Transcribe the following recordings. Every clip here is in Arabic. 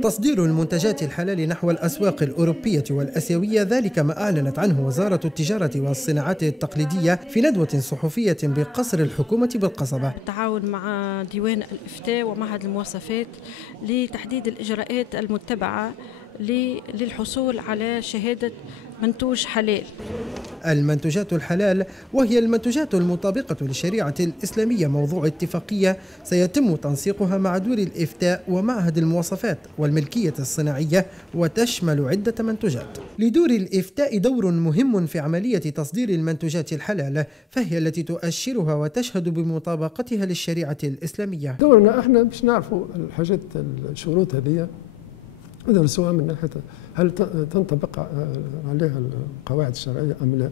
تصدير المنتجات الحلال نحو الأسواق الأوروبية والآسيوية، ذلك ما أعلنت عنه وزارة التجارة والصناعات التقليدية في ندوة صحفية بقصر الحكومة بالقصبة، بالتعاون مع ديوان الإفتاء ومعهد المواصفات لتحديد الإجراءات المتبعة للحصول على شهادة منتوج حلال. المنتوجات الحلال وهي المنتوجات المطابقة للشريعة الإسلامية موضوع اتفاقية سيتم تنسيقها مع دور الإفتاء ومعهد المواصفات والملكية الصناعية، وتشمل عدة منتوجات. لدور الإفتاء دور مهم في عملية تصدير المنتوجات الحلال، فهي التي تؤشرها وتشهد بمطابقتها للشريعة الإسلامية. دورنا احنا باش نعرفوا الحاجات الشروط هذه ندرسوها من ناحية هل تنطبق عليها القواعد الشرعية أم لا.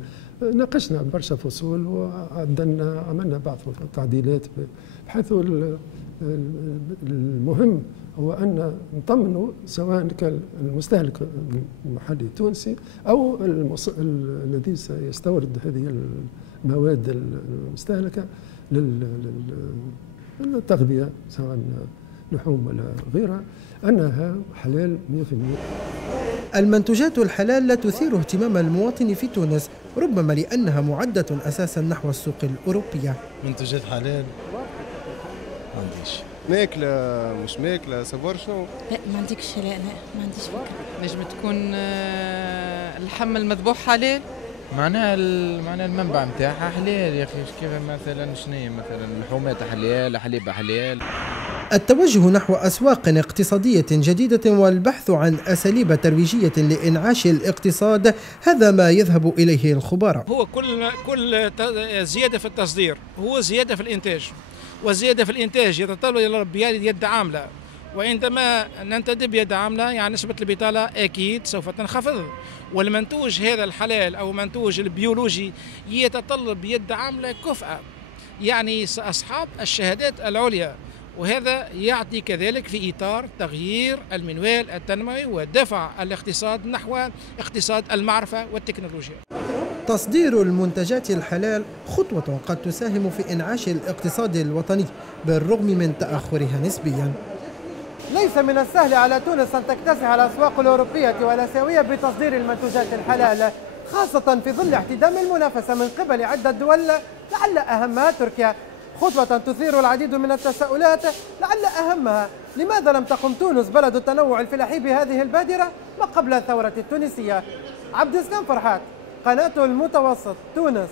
ناقشنا برشا فصول وعملنا بعض التعديلات، بحيث المهم هو أن نطمنوا سواء كان المستهلك المحلي التونسي أو الذي سيستورد هذه المواد المستهلكة للتغذية سواء لحوم ولا غيرها أنها حلال 100%. المنتوجات الحلال لا تثير اهتمام المواطن في تونس، ربما لأنها معدة أساسا نحو السوق الأوروبية. منتوجات حلال ما عنديش. ماكلة مش ماكلة سافور شنو؟ لا ما عندكش، لا ما عنديش فكرة. نجم تكون اللحم المذبوح حلال، معناها المنبع نتاعها حلال يا اخي. كيف مثلا شنو مثلا اللحومات حلال، حليب حلال. التوجه نحو أسواق اقتصادية جديدة والبحث عن أساليب ترويجية لإنعاش الاقتصاد، هذا ما يذهب إليه الخبراء. هو كل زيادة في التصدير هو زيادة في الإنتاج، والزيادة في الإنتاج يتطلب يد عاملة، وعندما ننتدب يد عاملة يعني نسبة البطالة أكيد سوف تنخفض، والمنتوج هذا الحلال أو منتوج البيولوجي يتطلب يد عاملة كفءة، يعني أصحاب الشهادات العليا، وهذا يعطي كذلك في إطار تغيير المنوال التنموي ودفع الاقتصاد نحو اقتصاد المعرفة والتكنولوجيا. تصدير المنتجات الحلال خطوة قد تساهم في إنعاش الاقتصاد الوطني بالرغم من تأخرها نسبيا. ليس من السهل على تونس أن تكتسح الأسواق الأوروبية والآسيوية بتصدير المنتوجات الحلال، خاصة في ظل احتدام المنافسة من قبل عدة دول لعل أهمها تركيا. خطوة تثير العديد من التساؤلات، لعل أهمها لماذا لم تقم تونس بلد التنوع الفلاحي بهذه البادرة ما قبل الثورة التونسية؟ عبد السلام فرحات، قناة المتوسط، تونس.